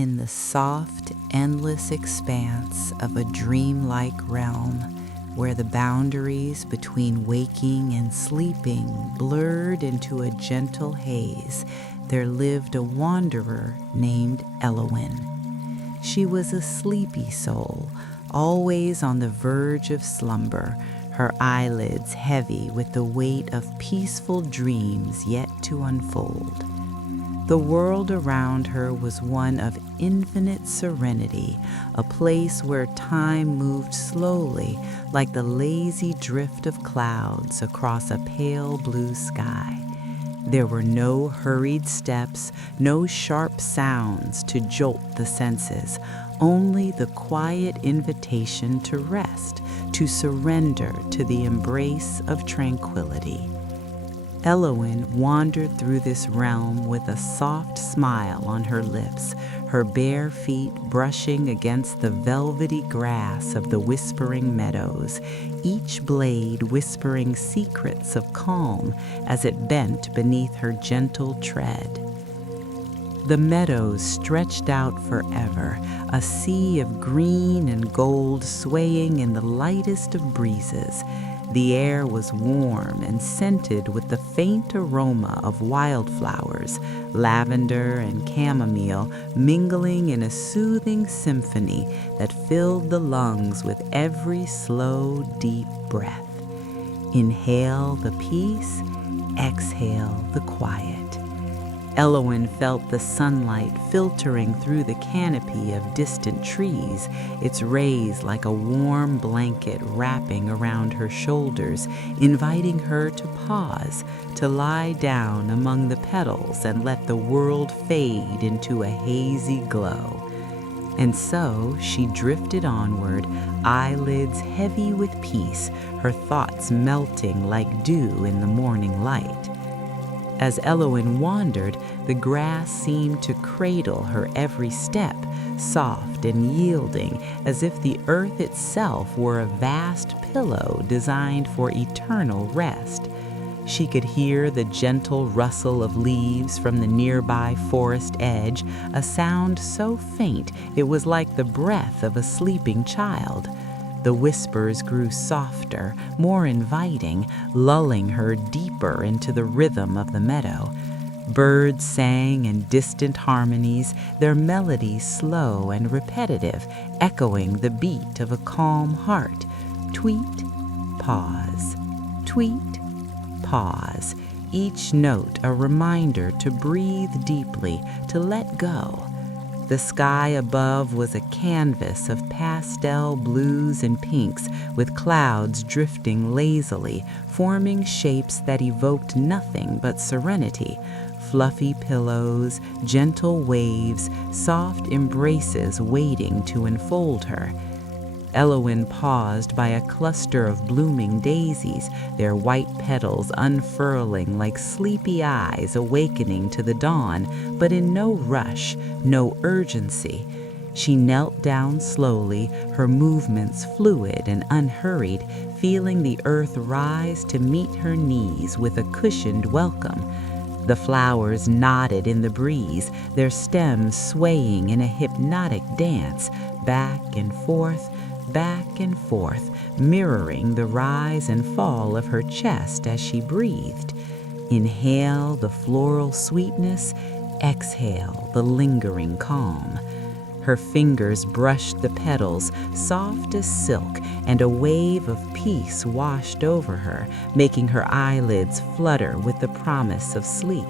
in the soft, endless expanse of a dreamlike realm where the boundaries between waking and sleeping blurred into a gentle haze, there lived a wanderer named Elowen. She was a sleepy soul, always on the verge of slumber, her eyelids heavy with the weight of peaceful dreams yet to unfold. The world around her was one of infinite serenity, a place where time moved slowly like the lazy drift of clouds across a pale blue sky. There were no hurried steps, no sharp sounds to jolt the senses, only the quiet invitation to rest, to surrender to the embrace of tranquility. Elowen wandered through this realm with a soft smile on her lips, her bare feet brushing against the velvety grass of the whispering meadows, each blade whispering secrets of calm as it bent beneath her gentle tread. The meadows stretched out forever, a sea of green and gold swaying in the lightest of breezes. The air was warm and scented with the faint aroma of wildflowers, lavender and chamomile mingling in a soothing symphony that filled the lungs with every slow, deep breath. Inhale the peace, exhale the quiet. Elowen felt the sunlight filtering through the canopy of distant trees, its rays like a warm blanket wrapping around her shoulders, inviting her to pause, to lie down among the petals and let the world fade into a hazy glow. And so she drifted onward, eyelids heavy with peace, her thoughts melting like dew in the morning light. As Elowen wandered, the grass seemed to cradle her every step, soft and yielding, as if the earth itself were a vast pillow designed for eternal rest. She could hear the gentle rustle of leaves from the nearby forest edge, a sound so faint it was like the breath of a sleeping child. The whispers grew softer, more inviting, lulling her deeper into the rhythm of the meadow. Birds sang in distant harmonies, their melodies slow and repetitive, echoing the beat of a calm heart. Tweet, pause, tweet, pause, each note a reminder to breathe deeply, to let go. The sky above was a canvas of pastel blues and pinks, with clouds drifting lazily, forming shapes that evoked nothing but serenity. Fluffy pillows, gentle waves, soft embraces waiting to enfold her. Elowen paused by a cluster of blooming daisies, their white petals unfurling like sleepy eyes awakening to the dawn, but in no rush, no urgency. She knelt down slowly, her movements fluid and unhurried, feeling the earth rise to meet her knees with a cushioned welcome. The flowers nodded in the breeze, their stems swaying in a hypnotic dance, back and forth, mirroring the rise and fall of her chest as she breathed. Inhale the floral sweetness, exhale the lingering calm. Her fingers brushed the petals, soft as silk, and a wave of peace washed over her, making her eyelids flutter with the promise of sleep.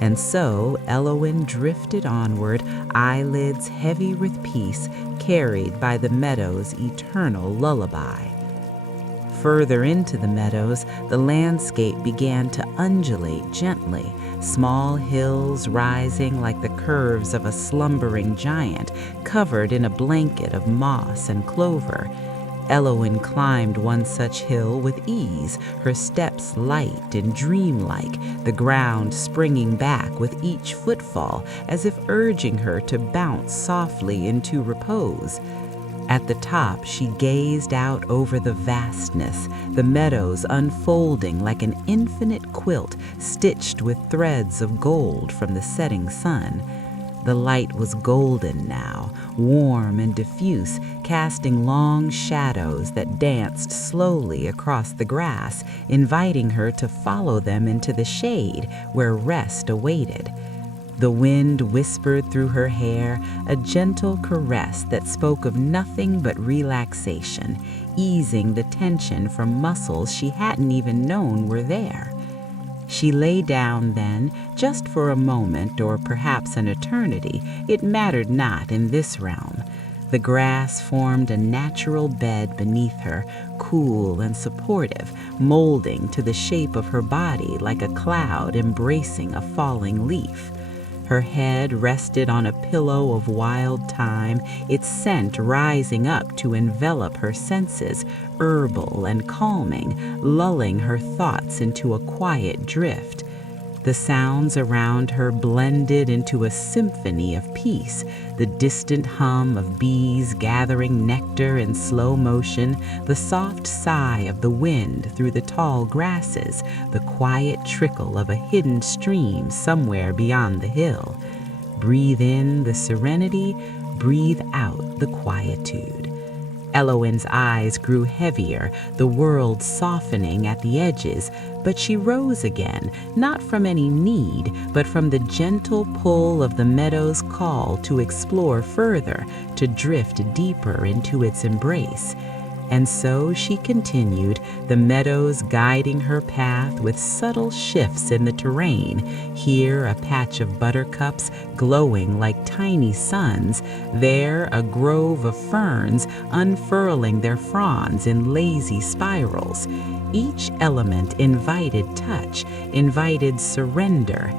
And so Elowen drifted onward, eyelids heavy with peace, carried by the meadow's eternal lullaby. Further into the meadows, the landscape began to undulate gently, small hills rising like the curves of a slumbering giant, covered in a blanket of moss and clover. Elowen climbed one such hill with ease, her steps light and dreamlike, the ground springing back with each footfall, as if urging her to bounce softly into repose. At the top, she gazed out over the vastness, the meadows unfolding like an infinite quilt stitched with threads of gold from the setting sun. The light was golden now, warm and diffuse, casting long shadows that danced slowly across the grass, inviting her to follow them into the shade where rest awaited. The wind whispered through her hair, a gentle caress that spoke of nothing but relaxation, easing the tension from muscles she hadn't even known were there. She lay down then, just for a moment or perhaps an eternity. It mattered not in this realm. The grass formed a natural bed beneath her, cool and supportive, molding to the shape of her body like a cloud embracing a falling leaf. Her head rested on a pillow of wild thyme, its scent rising up to envelop her senses, herbal and calming, lulling her thoughts into a quiet drift. The sounds around her blended into a symphony of peace, the distant hum of bees gathering nectar in slow motion, the soft sigh of the wind through the tall grasses, the quiet trickle of a hidden stream somewhere beyond the hill. Breathe in the serenity, breathe out the quietude. Elowen's eyes grew heavier, the world softening at the edges, but she rose again, not from any need, but from the gentle pull of the meadow's call to explore further, to drift deeper into its embrace. And so she continued, the meadows guiding her path with subtle shifts in the terrain, here a patch of buttercups glowing like tiny suns, there a grove of ferns unfurling their fronds in lazy spirals. Each element invited touch, invited surrender.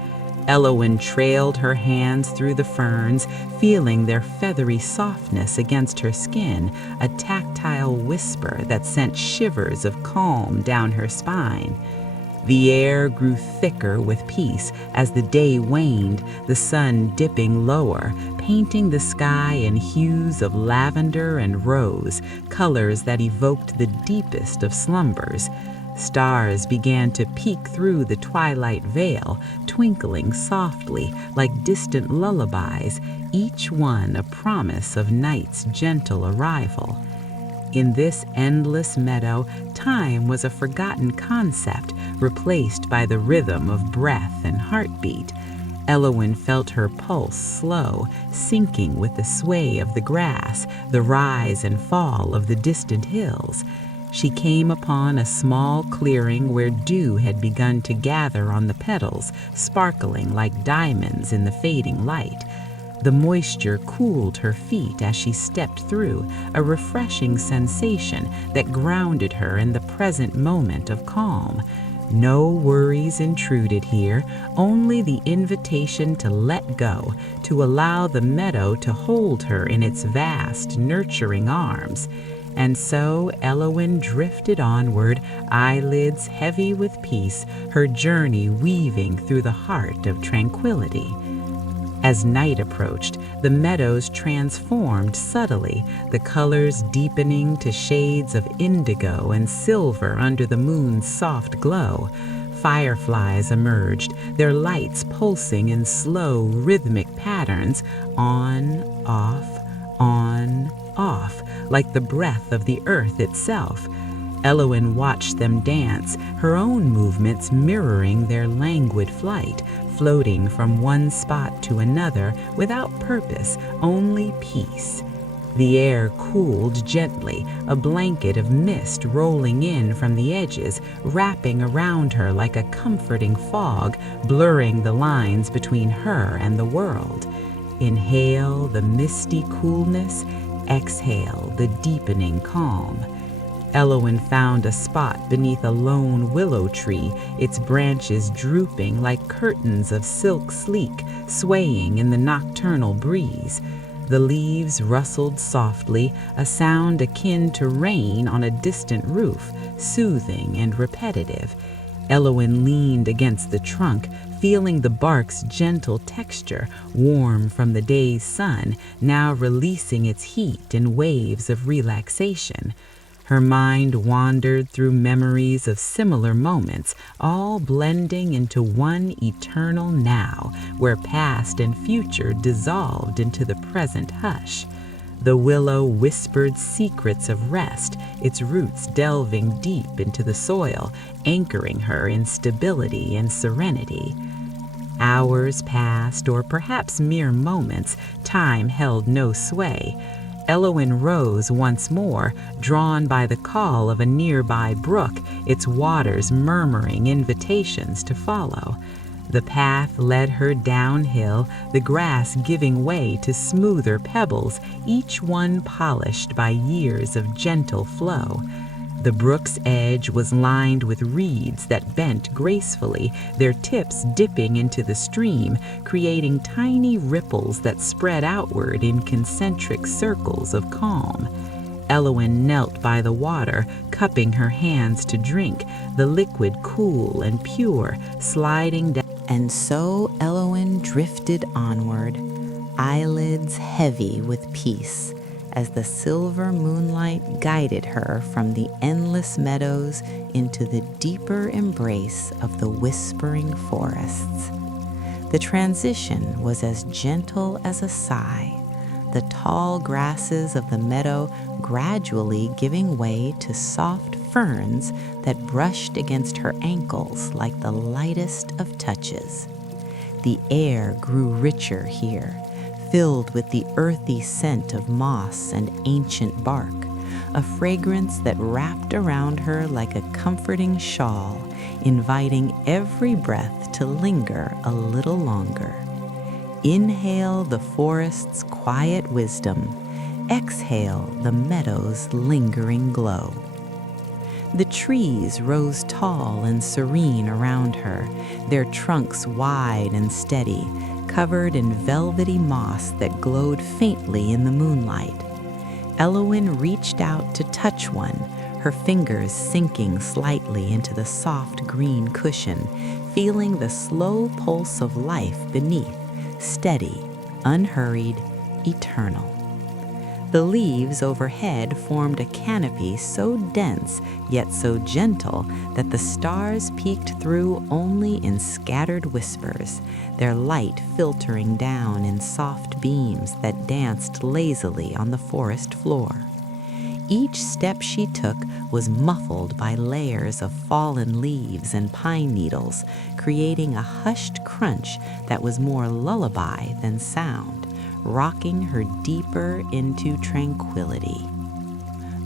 Elowen trailed her hands through the ferns, feeling their feathery softness against her skin, a tactile whisper that sent shivers of calm down her spine. The air grew thicker with peace as the day waned, the sun dipping lower, painting the sky in hues of lavender and rose, colors that evoked the deepest of slumbers. Stars began to peek through the twilight veil, twinkling softly like distant lullabies, each one a promise of night's gentle arrival. In this endless meadow, time was a forgotten concept, replaced by the rhythm of breath and heartbeat. Elowen felt her pulse slow, sinking with the sway of the grass, the rise and fall of the distant hills. She came upon a small clearing where dew had begun to gather on the petals, sparkling like diamonds in the fading light. The moisture cooled her feet as she stepped through, a refreshing sensation that grounded her in the present moment of calm. No worries intruded here, only the invitation to let go, to allow the meadow to hold her in its vast, nurturing arms. And so Elowen drifted onward, eyelids heavy with peace, her journey weaving through the heart of tranquility. As night approached, the meadows transformed subtly, the colors deepening to shades of indigo and silver under the moon's soft glow. Fireflies emerged, their lights pulsing in slow, rhythmic patterns, on, off, like the breath of the earth itself. Elowen watched them dance, her own movements mirroring their languid flight, floating from one spot to another without purpose, only peace. The air cooled gently, a blanket of mist rolling in from the edges, wrapping around her like a comforting fog, blurring the lines between her and the world. Inhale the misty coolness, exhale the deepening calm. Elowen found a spot beneath a lone willow tree, its branches drooping like curtains of silk sleek, swaying in the nocturnal breeze. The leaves rustled softly, a sound akin to rain on a distant roof, soothing and repetitive. Elowen leaned against the trunk, feeling the bark's gentle texture, warm from the day's sun, now releasing its heat in waves of relaxation. Her mind wandered through memories of similar moments, all blending into one eternal now, where past and future dissolved into the present hush. The willow whispered secrets of rest, its roots delving deep into the soil, anchoring her in stability and serenity. Hours passed, or perhaps mere moments. Time held no sway. Elowen rose once more, drawn by the call of a nearby brook, its waters murmuring invitations to follow. The path led her downhill, the grass giving way to smoother pebbles, each one polished by years of gentle flow. The brook's edge was lined with reeds that bent gracefully, their tips dipping into the stream, creating tiny ripples that spread outward in concentric circles of calm. Elowen knelt by the water, cupping her hands to drink, the liquid cool and pure, sliding down. And so Elowen drifted onward, eyelids heavy with peace, as the silver moonlight guided her from the endless meadows into the deeper embrace of the whispering forests. The transition was as gentle as a sigh, the tall grasses of the meadow gradually giving way to soft ferns that brushed against her ankles like the lightest of touches. The air grew richer here, filled with the earthy scent of moss and ancient bark, a fragrance that wrapped around her like a comforting shawl, inviting every breath to linger a little longer. Inhale the forest's quiet wisdom, exhale the meadow's lingering glow. The trees rose tall and serene around her, their trunks wide and steady, covered in velvety moss that glowed faintly in the moonlight. Elowen reached out to touch one, her fingers sinking slightly into the soft green cushion, feeling the slow pulse of life beneath, steady, unhurried, eternal. The leaves overhead formed a canopy so dense yet so gentle that the stars peeked through only in scattered whispers, their light filtering down in soft beams that danced lazily on the forest floor. Each step she took was muffled by layers of fallen leaves and pine needles, creating a hushed crunch that was more lullaby than sound, rocking her deeper into tranquility.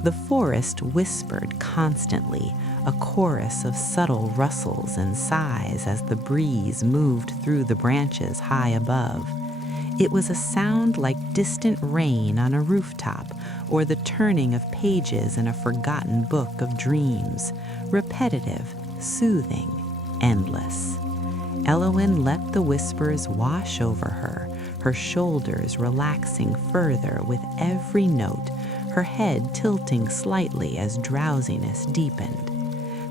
The forest whispered constantly, a chorus of subtle rustles and sighs as the breeze moved through the branches high above. It was a sound like distant rain on a rooftop, or the turning of pages in a forgotten book of dreams, repetitive, soothing, endless. Elowen let the whispers wash over her, her shoulders relaxing further with every note, her head tilting slightly as drowsiness deepened.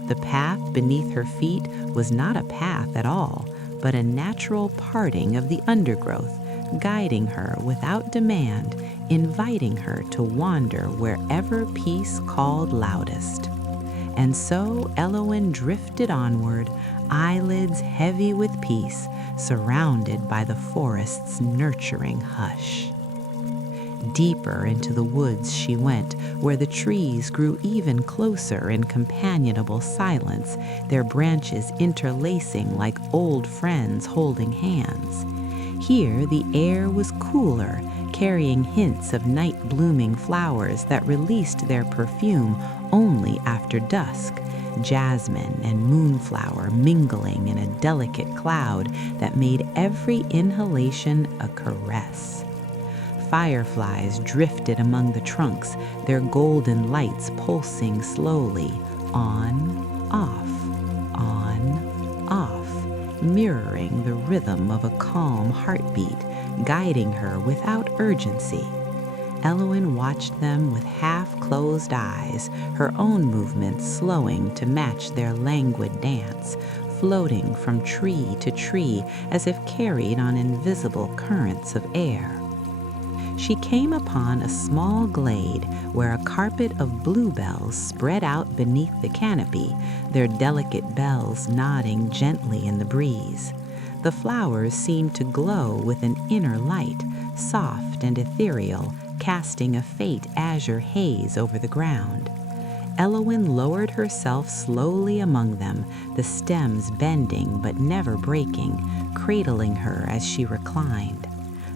The path beneath her feet was not a path at all, but a natural parting of the undergrowth, guiding her without demand, inviting her to wander wherever peace called loudest. And so Elowen drifted onward, eyelids heavy with peace, surrounded by the forest's nurturing hush. Deeper into the woods she went, where the trees grew even closer in companionable silence, their branches interlacing like old friends holding hands. Here the air was cooler, carrying hints of night-blooming flowers that released their perfume only after dusk, jasmine and moonflower mingling in a delicate cloud that made every inhalation a caress. Fireflies drifted among the trunks, their golden lights pulsing slowly, on, off, mirroring the rhythm of a calm heartbeat, guiding her without urgency. Elowen watched them with half-closed eyes, her own movements slowing to match their languid dance, floating from tree to tree as if carried on invisible currents of air. she came upon a small glade where a carpet of bluebells spread out beneath the canopy, their delicate bells nodding gently in the breeze. The flowers seemed to glow with an inner light, soft and ethereal, casting a faint azure haze over the ground. Elowen lowered herself slowly among them, the stems bending but never breaking, cradling her as she reclined.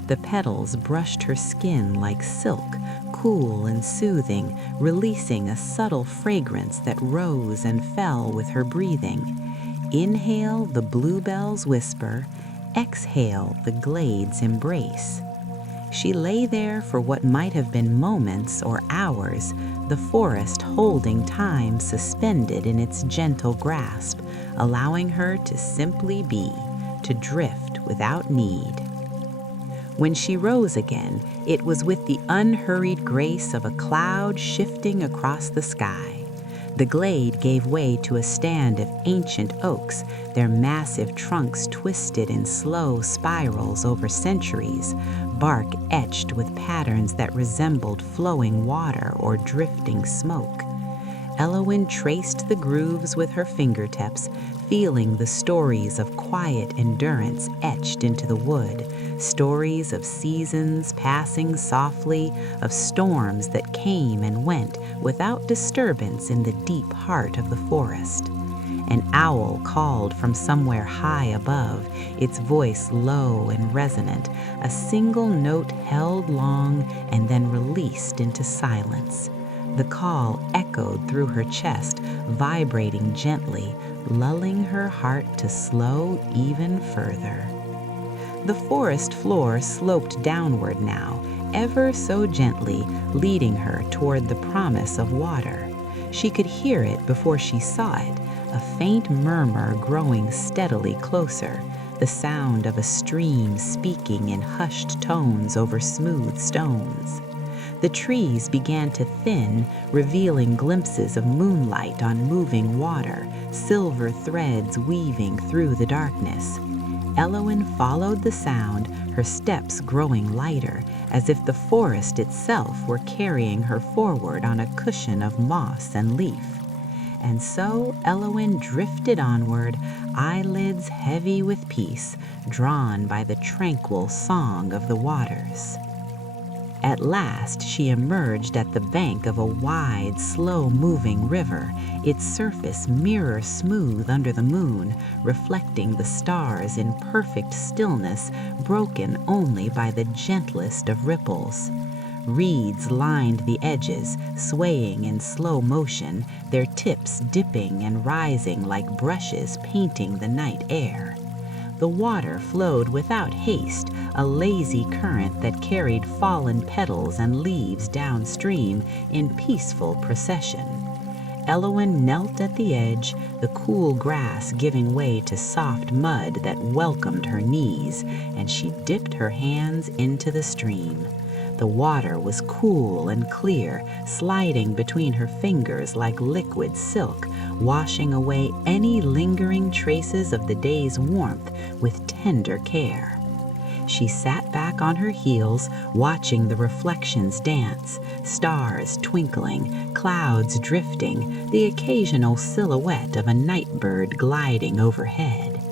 The petals brushed her skin like silk, cool and soothing, releasing a subtle fragrance that rose and fell with her breathing. Inhale the bluebell's whisper, exhale the glade's embrace. She lay there for what might have been moments or hours, the forest holding time suspended in its gentle grasp, allowing her to simply be, to drift without need. When she rose again, it was with the unhurried grace of a cloud shifting across the sky. The glade gave way to a stand of ancient oaks, their massive trunks twisted in slow spirals over centuries, bark etched with patterns that resembled flowing water or drifting smoke. Elowen traced the grooves with her fingertips, feeling the stories of quiet endurance etched into the wood, stories of seasons passing softly, of storms that came and went without disturbance in the deep heart of the forest. An owl called from somewhere high above, its voice low and resonant, a single note held long and then released into silence. The call echoed through her chest, vibrating gently, lulling her heart to slow even further. The forest floor sloped downward now, ever so gently, leading her toward the promise of water. She could hear it before she saw it, a faint murmur growing steadily closer, the sound of a stream speaking in hushed tones over smooth stones. The trees began to thin, revealing glimpses of moonlight on moving water, silver threads weaving through the darkness. Elowen followed the sound, her steps growing lighter, as if the forest itself were carrying her forward on a cushion of moss and leaf. And so Elowen drifted onward, eyelids heavy with peace, drawn by the tranquil song of the waters. At last she emerged at the bank of a wide, slow-moving river, its surface mirror smooth under the moon, reflecting the stars in perfect stillness, broken only by the gentlest of ripples. Reeds lined the edges, swaying in slow motion, their tips dipping and rising like brushes painting the night air. The water flowed without haste, a lazy current that carried fallen petals and leaves downstream in peaceful procession. Elowen knelt at the edge, the cool grass giving way to soft mud that welcomed her knees, and she dipped her hands into the stream. The water was cool and clear, sliding between her fingers like liquid silk, washing away any lingering traces of the day's warmth with tender care. She sat back on her heels, watching the reflections dance, stars twinkling, clouds drifting, the occasional silhouette of a night bird gliding overhead.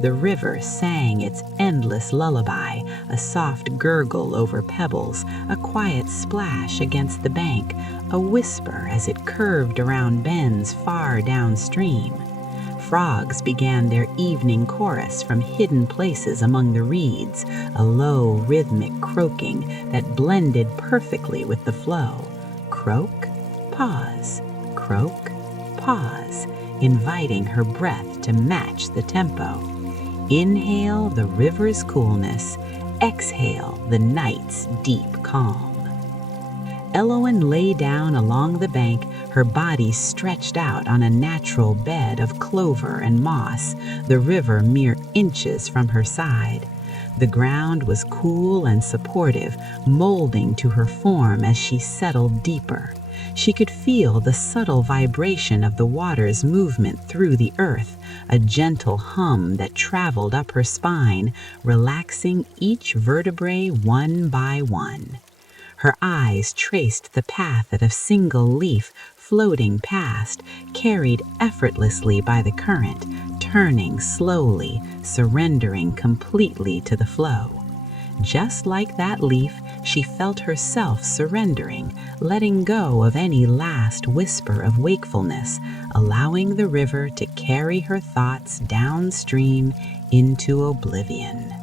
The river sang its endless lullaby, a soft gurgle over pebbles, a quiet splash against the bank, a whisper as it curved around bends far downstream. Frogs began their evening chorus from hidden places among the reeds, a low, rhythmic croaking that blended perfectly with the flow. Croak, pause, croak, pause, inviting her breath to match the tempo. Inhale the river's coolness, exhale the night's deep calm. Elowen lay down along the bank, her body stretched out on a natural bed of clover and moss, the river mere inches from her side. The ground was cool and supportive, molding to her form as she settled deeper. She could feel the subtle vibration of the water's movement through the earth, a gentle hum that traveled up her spine, relaxing each vertebrae one by one. Her eyes traced the path that a single leaf floating past, carried effortlessly by the current, turning slowly, surrendering completely to the flow. Just like that leaf, she felt herself surrendering, letting go of any last whisper of wakefulness, allowing the river to carry her thoughts downstream into oblivion.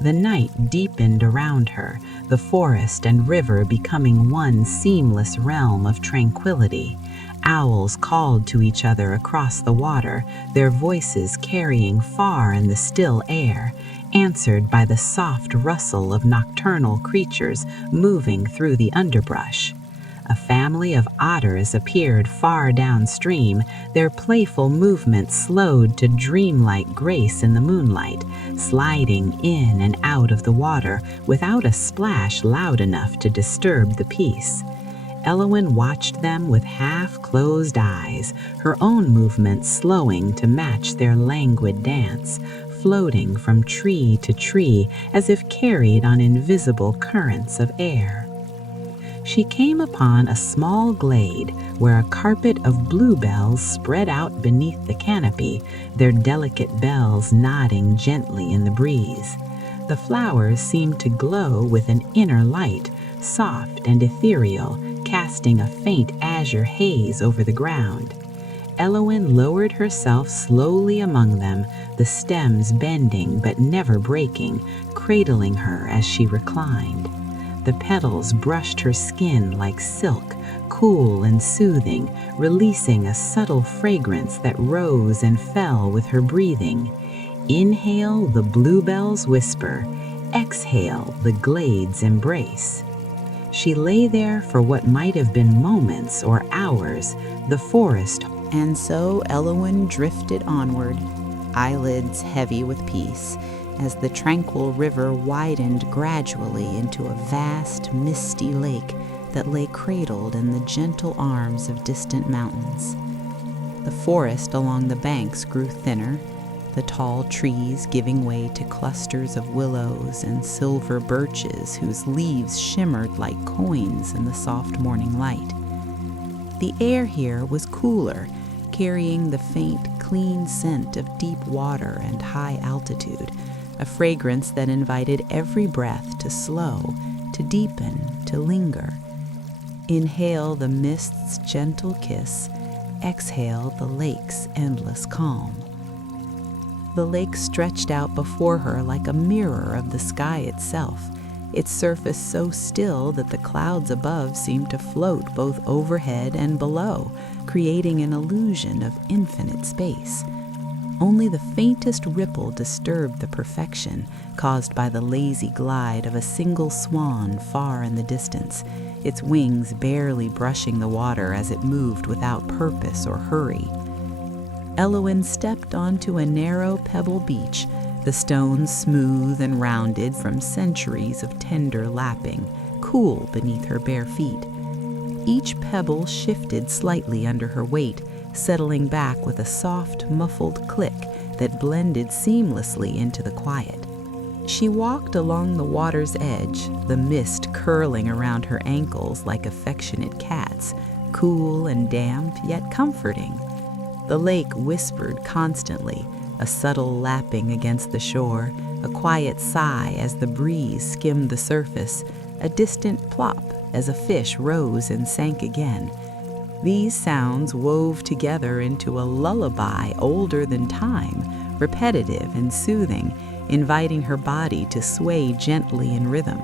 The night deepened around her, the forest and river becoming one seamless realm of tranquility. Owls called to each other across the water, their voices carrying far in the still air, answered by the soft rustle of nocturnal creatures moving through the underbrush. A family of otters appeared far downstream, their playful movements slowed to dreamlike grace in the moonlight, sliding in and out of the water without a splash loud enough to disturb the peace. Elowen watched them with half-closed eyes, her own movements slowing to match their languid dance, floating from tree to tree as if carried on invisible currents of air. She came upon a small glade where a carpet of bluebells spread out beneath the canopy, their delicate bells nodding gently in the breeze. The flowers seemed to glow with an inner light, soft and ethereal, casting a faint azure haze over the ground. Elowen lowered herself slowly among them, the stems bending but never breaking, cradling her as she reclined. The petals brushed her skin like silk, cool and soothing, releasing a subtle fragrance that rose and fell with her breathing. Inhale the bluebell's whisper, exhale the glade's embrace. She lay there for what might have been moments or hours, the forest. And so Elowen drifted onward, eyelids heavy with peace, as the tranquil river widened gradually into a vast, misty lake that lay cradled in the gentle arms of distant mountains. The forest along the banks grew thinner, the tall trees giving way to clusters of willows and silver birches whose leaves shimmered like coins in the soft morning light. The air here was cooler, carrying the faint, clean scent of deep water and high altitude, a fragrance that invited every breath to slow, to deepen, to linger. Inhale the mist's gentle kiss, exhale the lake's endless calm. The lake stretched out before her like a mirror of the sky itself, its surface so still that the clouds above seemed to float both overhead and below, creating an illusion of infinite space. Only the faintest ripple disturbed the perfection caused by the lazy glide of a single swan far in the distance, its wings barely brushing the water as it moved without purpose or hurry. Elowen stepped onto a narrow pebble beach, the stones smooth and rounded from centuries of tender lapping, cool beneath her bare feet. Each pebble shifted slightly under her weight, settling back with a soft, muffled click that blended seamlessly into the quiet. She walked along the water's edge, the mist curling around her ankles like affectionate cats, cool and damp yet comforting. The lake whispered constantly, a subtle lapping against the shore, a quiet sigh as the breeze skimmed the surface, a distant plop as a fish rose and sank again. These sounds wove together into a lullaby older than time, repetitive and soothing, inviting her body to sway gently in rhythm.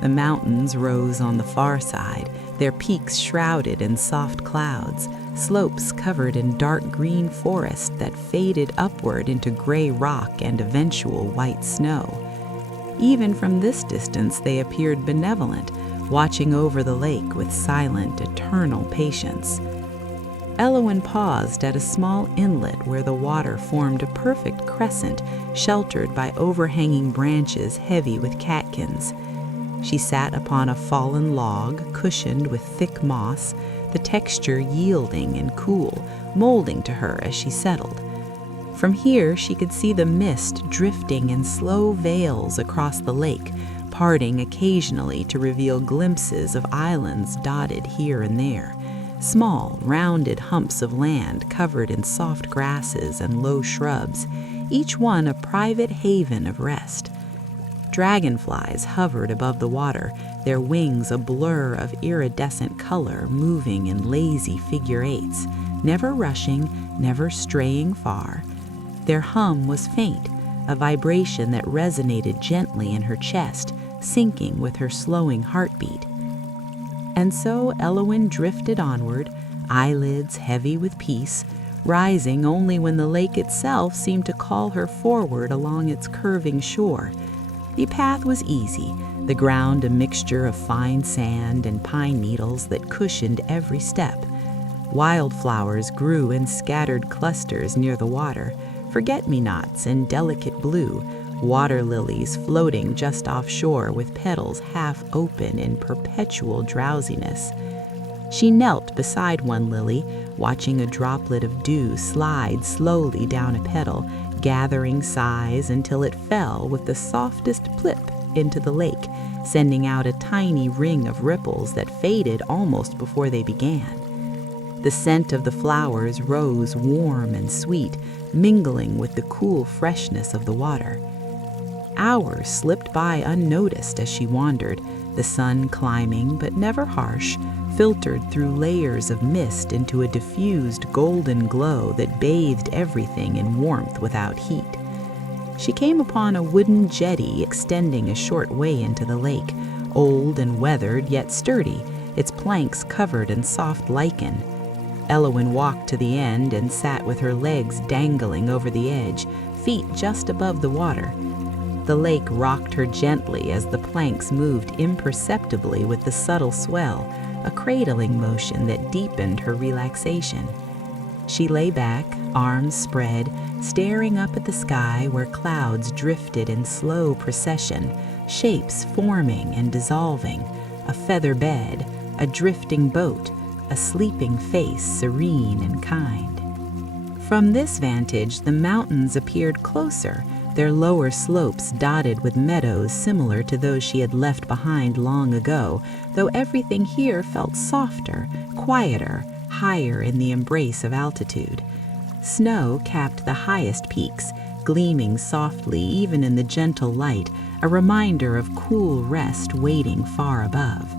The mountains rose on the far side, their peaks shrouded in soft clouds, slopes covered in dark green forest that faded upward into gray rock and eventual white snow. Even from this distance they appeared benevolent, watching over the lake with silent, eternal patience. Elowen paused at a small inlet where the water formed a perfect crescent, sheltered by overhanging branches heavy with catkins. She sat upon a fallen log, cushioned with thick moss, the texture yielding and cool, molding to her as she settled. From here she could see the mist drifting in slow veils across the lake, parting occasionally to reveal glimpses of islands dotted here and there, small, rounded humps of land covered in soft grasses and low shrubs, each one a private haven of rest. Dragonflies hovered above the water, their wings a blur of iridescent color, moving in lazy figure eights, never rushing, never straying far. Their hum was faint, a vibration that resonated gently in her chest, syncing with her slowing heartbeat. And so Elowen drifted onward, eyelids heavy with peace, rising only when the lake itself seemed to call her forward along its curving shore. The path was easy, the ground a mixture of fine sand and pine needles that cushioned every step. Wildflowers grew in scattered clusters near the water, forget-me-nots in delicate blue, water lilies floating just offshore with petals half open in perpetual drowsiness. She knelt beside one lily, watching a droplet of dew slide slowly down a petal, gathering size until it fell with the softest plip into the lake, sending out a tiny ring of ripples that faded almost before they began. The scent of the flowers rose warm and sweet, mingling with the cool freshness of the water. Hours slipped by unnoticed as she wandered, the sun climbing but never harsh, filtered through layers of mist into a diffused golden glow that bathed everything in warmth without heat. She came upon a wooden jetty extending a short way into the lake, old and weathered yet sturdy, its planks covered in soft lichen. Elowen walked to the end and sat with her legs dangling over the edge, feet just above the water. The lake rocked her gently as the planks moved imperceptibly with the subtle swell, a cradling motion that deepened her relaxation. She lay back, arms spread, staring up at the sky where clouds drifted in slow procession, shapes forming and dissolving, a feather bed, a drifting boat, a sleeping face serene and kind. From this vantage, the mountains appeared closer, their lower slopes dotted with meadows similar to those she had left behind long ago, though everything here felt softer, quieter, higher in the embrace of altitude. Snow capped the highest peaks, gleaming softly even in the gentle light, a reminder of cool rest waiting far above.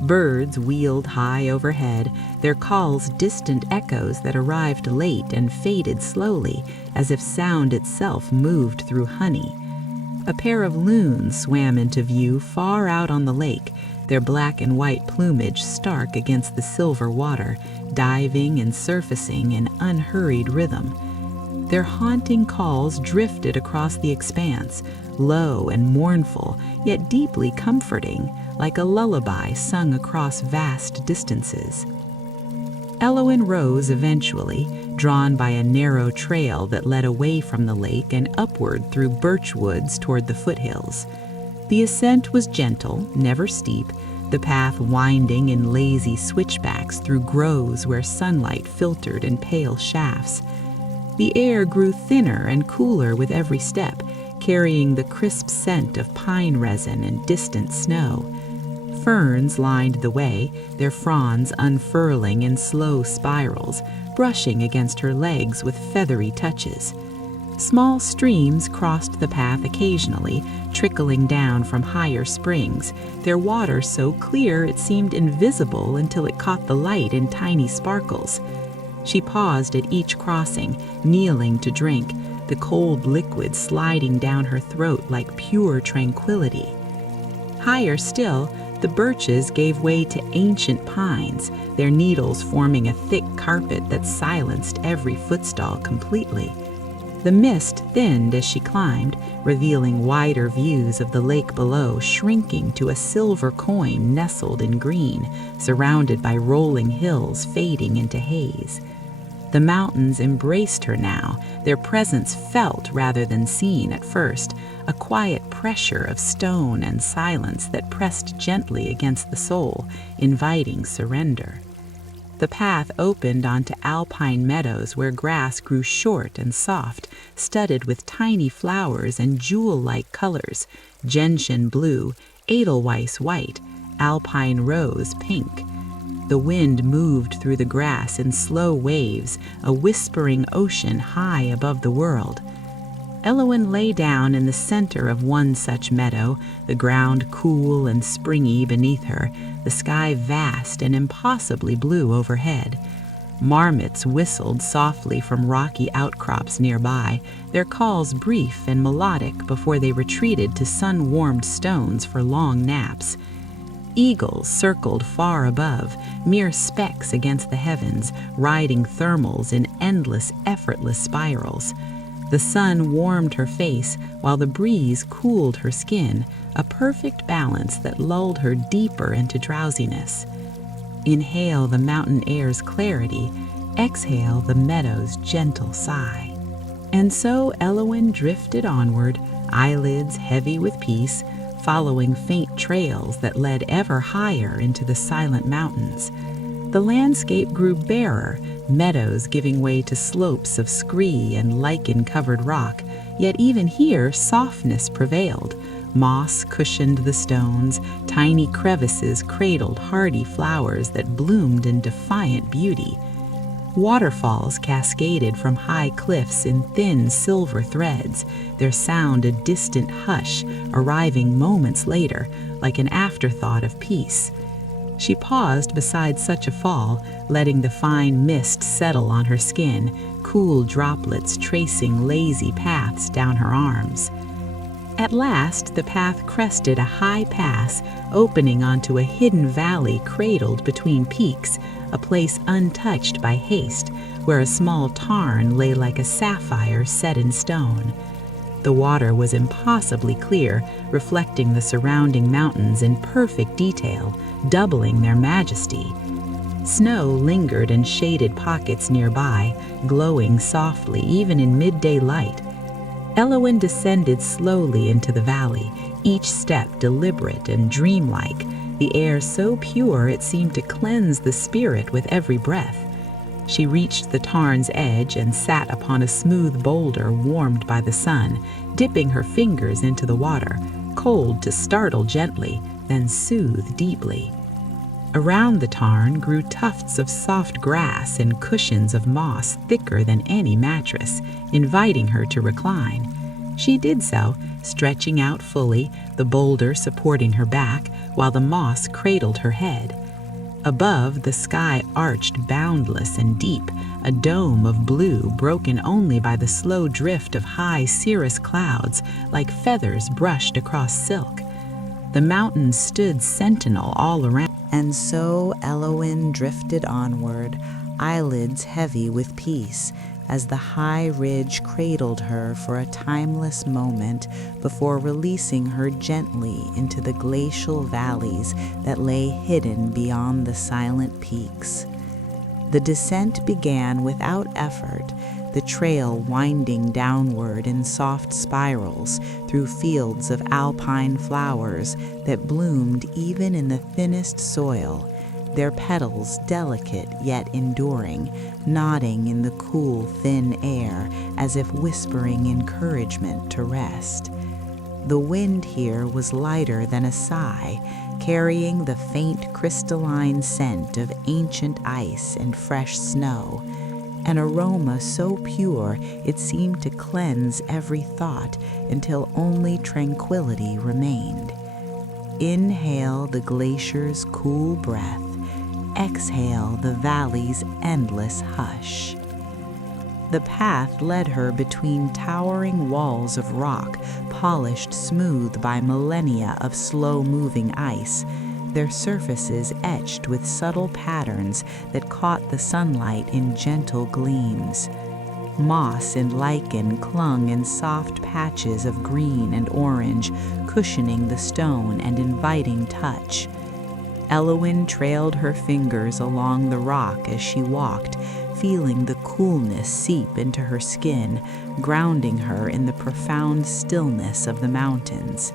Birds wheeled high overhead, their calls distant echoes that arrived late and faded slowly, as if sound itself moved through honey. A pair of loons swam into view far out on the lake, their black and white plumage stark against the silver water, diving and surfacing in unhurried rhythm. Their haunting calls drifted across the expanse, low and mournful, yet deeply comforting, like a lullaby sung across vast distances. Elowen rose eventually, drawn by a narrow trail that led away from the lake and upward through birch woods toward the foothills. The ascent was gentle, never steep, the path winding in lazy switchbacks through groves where sunlight filtered in pale shafts. The air grew thinner and cooler with every step, carrying the crisp scent of pine resin and distant snow. Ferns lined the way, their fronds unfurling in slow spirals, brushing against her legs with feathery touches. Small streams crossed the path occasionally, trickling down from higher springs, their water so clear it seemed invisible until it caught the light in tiny sparkles. She paused at each crossing, kneeling to drink, the cold liquid sliding down her throat like pure tranquility. Higher still, the birches gave way to ancient pines, their needles forming a thick carpet that silenced every footstall completely. The mist thinned as she climbed, revealing wider views of the lake below, shrinking to a silver coin nestled in green, surrounded by rolling hills fading into haze. The mountains embraced her now, their presence felt rather than seen at first, a quiet pressure of stone and silence that pressed gently against the soul, inviting surrender. The path opened onto alpine meadows where grass grew short and soft, studded with tiny flowers and jewel-like colors: gentian blue, edelweiss white, alpine rose pink. The wind moved through the grass in slow waves, a whispering ocean high above the world. Elowen lay down in the center of one such meadow, the ground cool and springy beneath her, the sky vast and impossibly blue overhead. Marmots whistled softly from rocky outcrops nearby, their calls brief and melodic before they retreated to sun-warmed stones for long naps. Eagles circled far above, mere specks against the heavens, riding thermals in endless, effortless spirals. The sun warmed her face while the breeze cooled her skin, a perfect balance that lulled her deeper into drowsiness. Inhale the mountain air's clarity, exhale the meadow's gentle sigh. And so Elowen drifted onward, eyelids heavy with peace, following faint trails that led ever higher into the silent mountains. The landscape grew barer, meadows giving way to slopes of scree and lichen-covered rock, yet even here softness prevailed. Moss cushioned the stones, tiny crevices cradled hardy flowers that bloomed in defiant beauty. Waterfalls cascaded from high cliffs in thin silver threads, their sound a distant hush, arriving moments later, like an afterthought of peace. She paused beside such a fall, letting the fine mist settle on her skin, cool droplets tracing lazy paths down her arms. At last, the path crested a high pass, opening onto a hidden valley cradled between peaks, a place untouched by haste, where a small tarn lay like a sapphire set in stone. The water was impossibly clear, reflecting the surrounding mountains in perfect detail, doubling their majesty. Snow lingered in shaded pockets nearby, glowing softly even in midday light. Elowen descended slowly into the valley, each step deliberate and dreamlike, the air so pure it seemed to cleanse the spirit with every breath. She reached the tarn's edge and sat upon a smooth boulder warmed by the sun, dipping her fingers into the water, cold to startle gently, then soothe deeply. Around the tarn grew tufts of soft grass and cushions of moss thicker than any mattress, inviting her to recline. She did so, stretching out fully, the boulder supporting her back, while the moss cradled her head. Above, the sky arched boundless and deep, a dome of blue broken only by the slow drift of high cirrus clouds, like feathers brushed across silk. The mountains stood sentinel all around. And so Elowen drifted onward, eyelids heavy with peace, as the high ridge cradled her for a timeless moment before releasing her gently into the glacial valleys that lay hidden beyond the silent peaks. The descent began without effort, the trail winding downward in soft spirals through fields of alpine flowers that bloomed even in the thinnest soil, their petals delicate yet enduring, nodding in the cool, thin air as if whispering encouragement to rest. The wind here was lighter than a sigh, carrying the faint crystalline scent of ancient ice and fresh snow, an aroma so pure it seemed to cleanse every thought until only tranquility remained. Inhale the glacier's cool breath, exhale the valley's endless hush. The path led her between towering walls of rock, polished smooth by millennia of slow-moving ice, their surfaces etched with subtle patterns that caught the sunlight in gentle gleams. Moss and lichen clung in soft patches of green and orange, cushioning the stone and inviting touch. Elowen trailed her fingers along the rock as she walked, feeling the coolness seep into her skin, grounding her in the profound stillness of the mountains.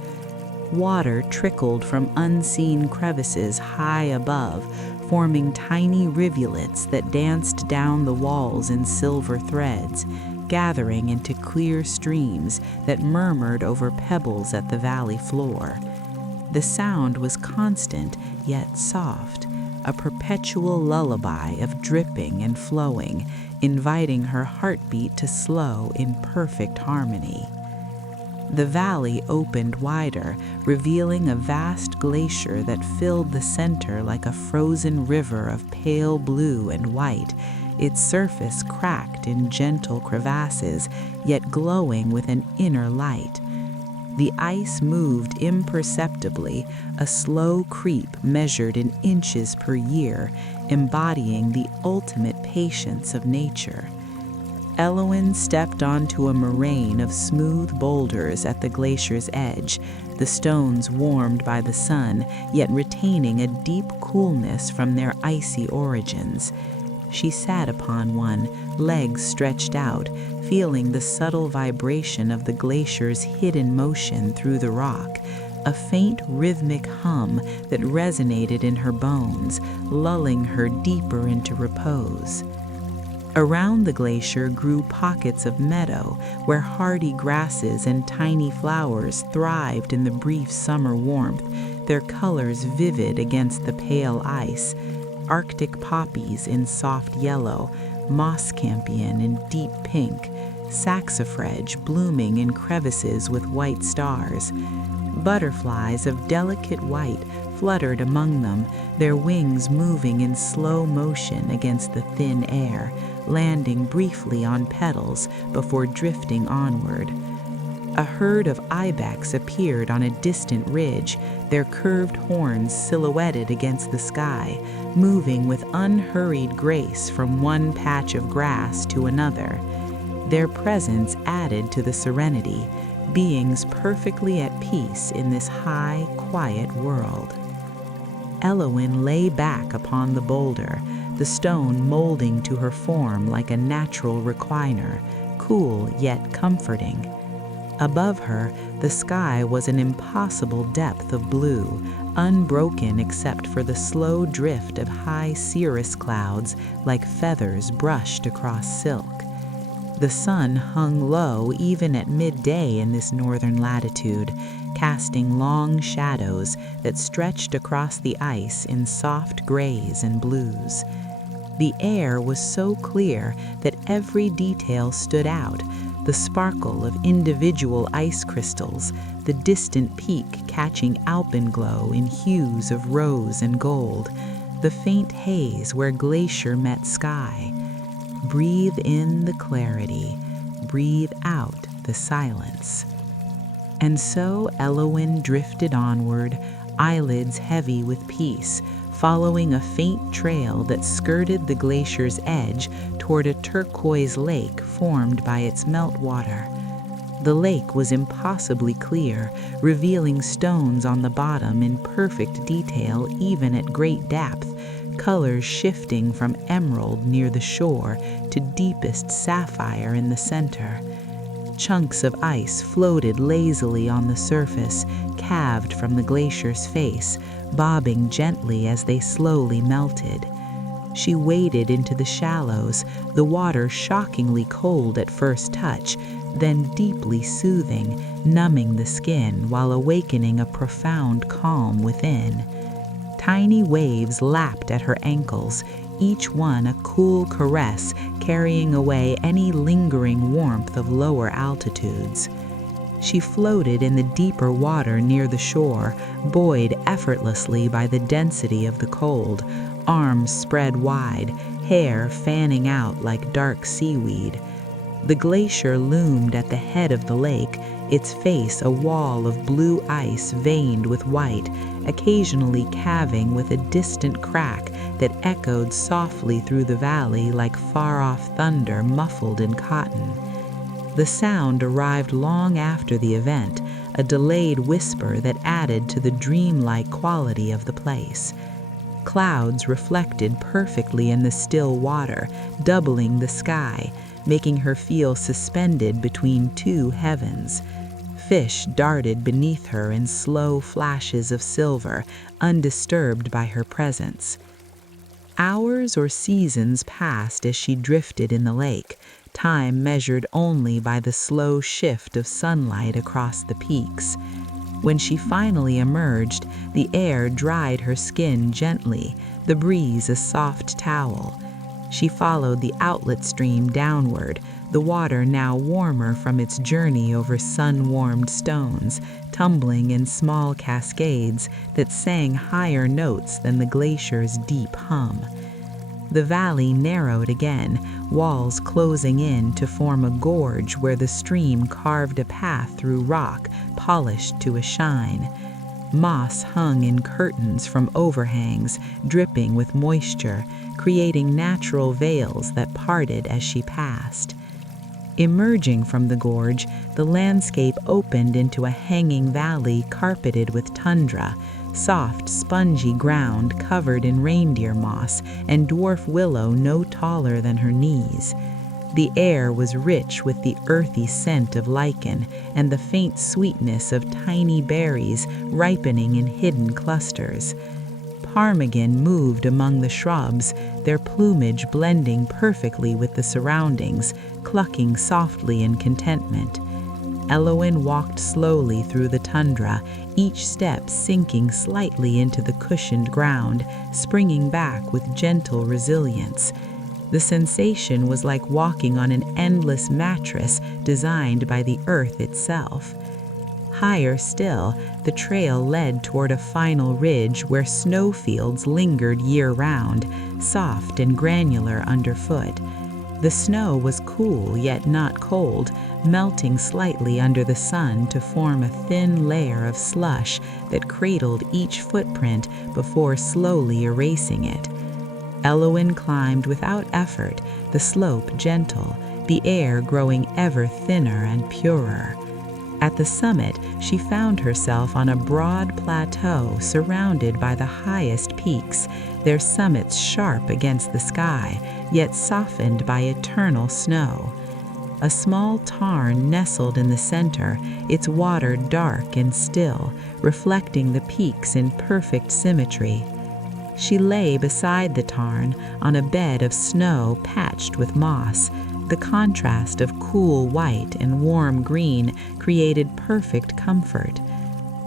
Water trickled from unseen crevices high above, forming tiny rivulets that danced down the walls in silver threads, gathering into clear streams that murmured over pebbles at the valley floor. The sound was constant yet soft, a perpetual lullaby of dripping and flowing, inviting her heartbeat to slow in perfect harmony. The valley opened wider, revealing a vast glacier that filled the center like a frozen river of pale blue and white, its surface cracked in gentle crevasses, yet glowing with an inner light. The ice moved imperceptibly, a slow creep measured in inches per year, embodying the ultimate patience of nature. Elowen stepped onto a moraine of smooth boulders at the glacier's edge, the stones warmed by the sun, yet retaining a deep coolness from their icy origins. She sat upon one, legs stretched out, feeling the subtle vibration of the glacier's hidden motion through the rock, a faint rhythmic hum that resonated in her bones, lulling her deeper into repose. Around the glacier grew pockets of meadow, where hardy grasses and tiny flowers thrived in the brief summer warmth, their colors vivid against the pale ice. Arctic poppies in soft yellow, moss campion in deep pink, saxifrage blooming in crevices with white stars. Butterflies of delicate white fluttered among them, their wings moving in slow motion against the thin air, landing briefly on petals before drifting onward. A herd of ibex appeared on a distant ridge, their curved horns silhouetted against the sky, moving with unhurried grace from one patch of grass to another. Their presence added to the serenity, beings perfectly at peace in this high, quiet world. Elowen lay back upon the boulder, the stone molding to her form like a natural recliner, cool yet comforting. Above her, the sky was an impossible depth of blue, unbroken except for the slow drift of high cirrus clouds like feathers brushed across silk. The sun hung low even at midday in this northern latitude, casting long shadows that stretched across the ice in soft grays and blues. The air was so clear that every detail stood out, the sparkle of individual ice crystals, the distant peak catching alpenglow in hues of rose and gold, the faint haze where glacier met sky. Breathe in the clarity, breathe out the silence. And so Elowen drifted onward, eyelids heavy with peace, following a faint trail that skirted the glacier's edge toward a turquoise lake formed by its meltwater. The lake was impossibly clear, revealing stones on the bottom in perfect detail even at great depth, colors shifting from emerald near the shore to deepest sapphire in the center. Chunks of ice floated lazily on the surface, calved from the glacier's face, bobbing gently as they slowly melted. She waded into the shallows, the water shockingly cold at first touch, then deeply soothing, numbing the skin while awakening a profound calm within. Tiny waves lapped at her ankles, each one a cool caress carrying away any lingering warmth of lower altitudes. She floated in the deeper water near the shore, buoyed effortlessly by the density of the cold, arms spread wide, hair fanning out like dark seaweed. The glacier loomed at the head of the lake, its face a wall of blue ice veined with white, occasionally calving with a distant crack that echoed softly through the valley like far-off thunder muffled in cotton. The sound arrived long after the event, a delayed whisper that added to the dreamlike quality of the place. Clouds reflected perfectly in the still water, doubling the sky, making her feel suspended between two heavens. Fish darted beneath her in slow flashes of silver, undisturbed by her presence. Hours or seasons passed as she drifted in the lake, time measured only by the slow shift of sunlight across the peaks. When she finally emerged, the air dried her skin gently, the breeze a soft towel. She followed the outlet stream downward, the water now warmer from its journey over sun-warmed stones, tumbling in small cascades that sang higher notes than the glacier's deep hum. The valley narrowed again, walls closing in to form a gorge where the stream carved a path through rock, polished to a shine. Moss hung in curtains from overhangs, dripping with moisture, creating natural veils that parted as she passed. Emerging from the gorge, the landscape opened into a hanging valley carpeted with tundra, soft, spongy ground covered in reindeer moss and dwarf willow no taller than her knees. The air was rich with the earthy scent of lichen and the faint sweetness of tiny berries ripening in hidden clusters. Ptarmigan moved among the shrubs, their plumage blending perfectly with the surroundings, clucking softly in contentment. Elowen walked slowly through the tundra, each step sinking slightly into the cushioned ground, springing back with gentle resilience. The sensation was like walking on an endless mattress designed by the earth itself. Higher still, the trail led toward a final ridge where snowfields lingered year-round, soft and granular underfoot. The snow was cool yet not cold, melting slightly under the sun to form a thin layer of slush that cradled each footprint before slowly erasing it. Elowen climbed without effort, the slope gentle, the air growing ever thinner and purer. At the summit, she found herself on a broad plateau surrounded by the highest peaks, their summits sharp against the sky, yet softened by eternal snow. A small tarn nestled in the center, its water dark and still, reflecting the peaks in perfect symmetry. She lay beside the tarn on a bed of snow patched with moss. The contrast of cool white and warm green created perfect comfort.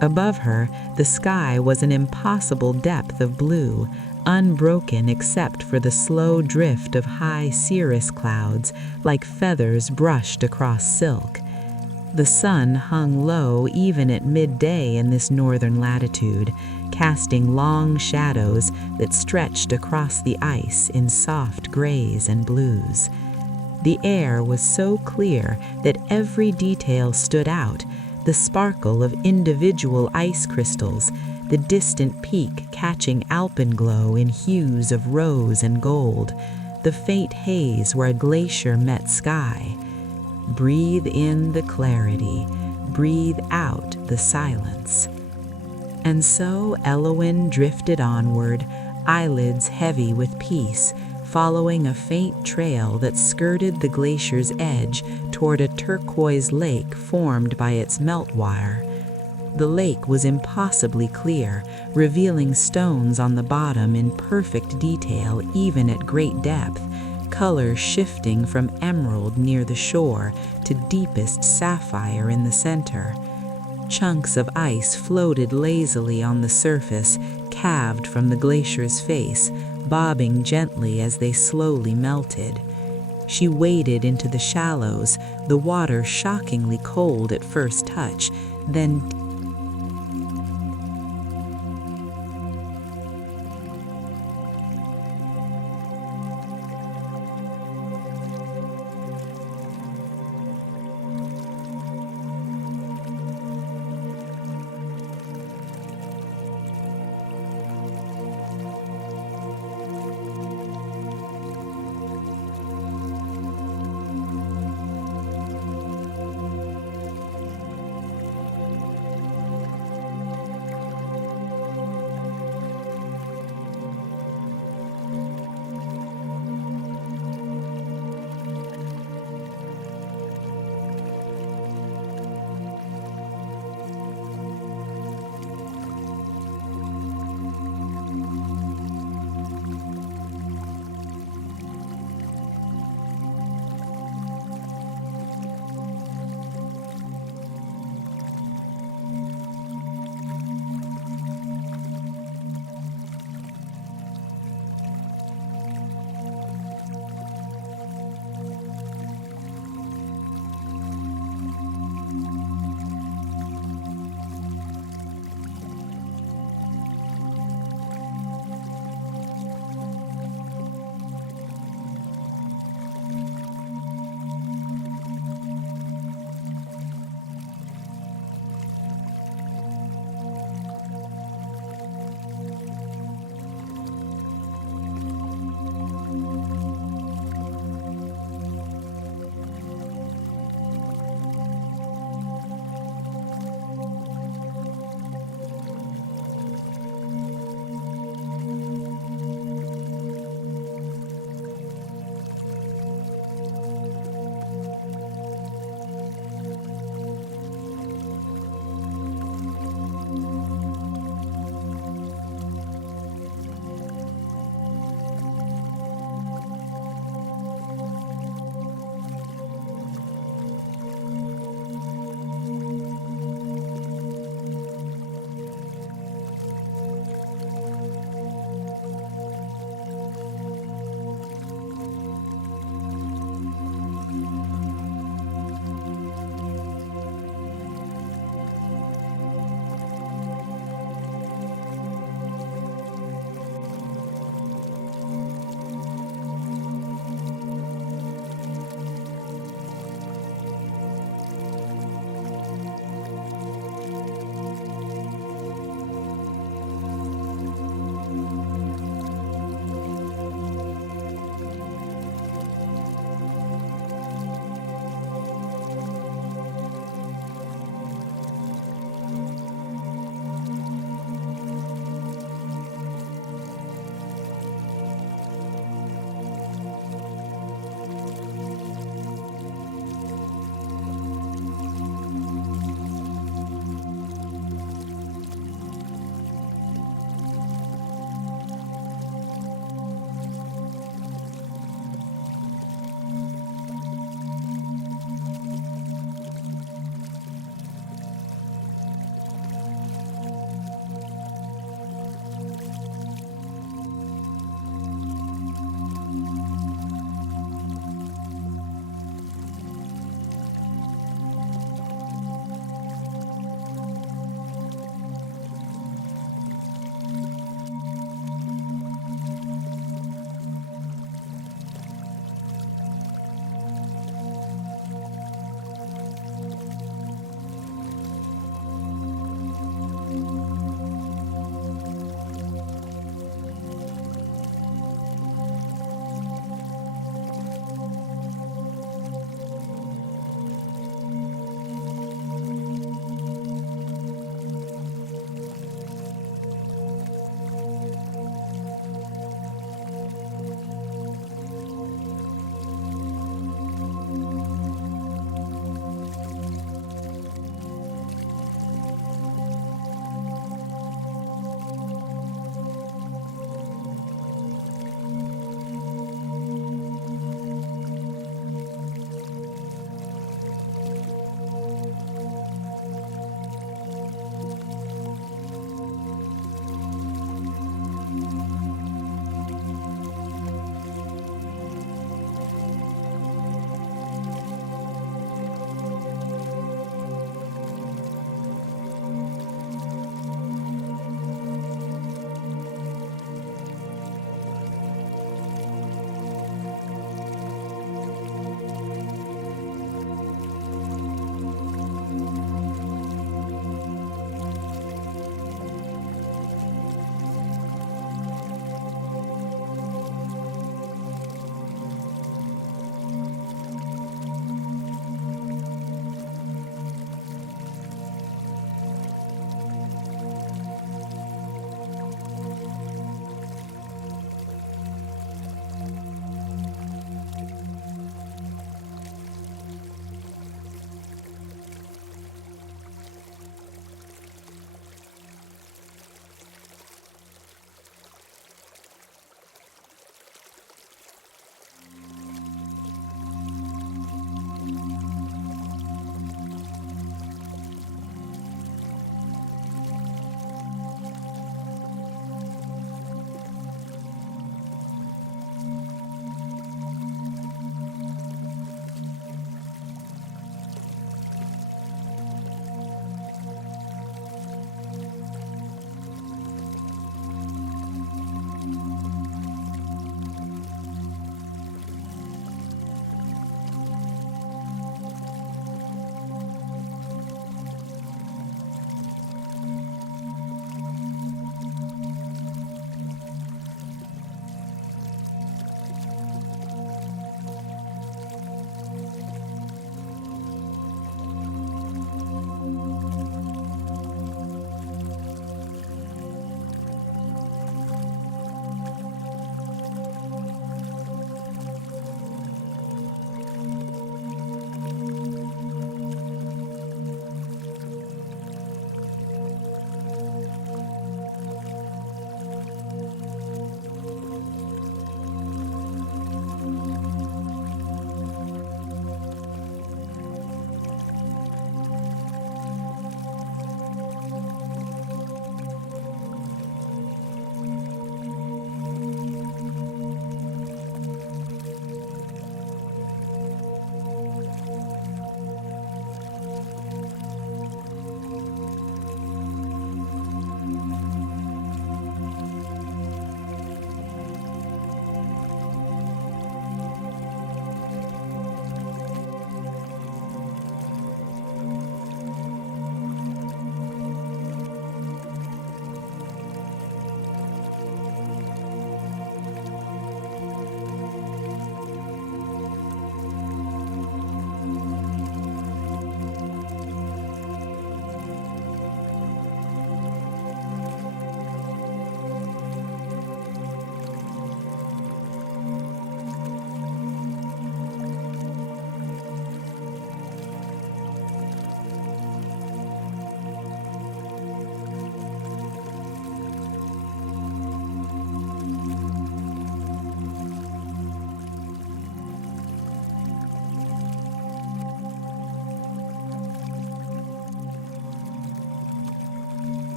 Above her, the sky was an impossible depth of blue, unbroken except for the slow drift of high cirrus clouds, like feathers brushed across silk. The sun hung low even at midday in this northern latitude, casting long shadows that stretched across the ice in soft grays and blues. The air was so clear that every detail stood out, the sparkle of individual ice crystals, the distant peak catching alpenglow in hues of rose and gold, the faint haze where a glacier met sky. Breathe in the clarity, breathe out the silence. And so Elowen drifted onward, eyelids heavy with peace, following a faint trail that skirted the glacier's edge toward a turquoise lake formed by its meltwire. The lake was impossibly clear, revealing stones on the bottom in perfect detail even at great depth, color shifting from emerald near the shore to deepest sapphire in the center. Chunks of ice floated lazily on the surface, calved from the glacier's face, bobbing gently as they slowly melted. She waded into the shallows, the water shockingly cold at first touch, then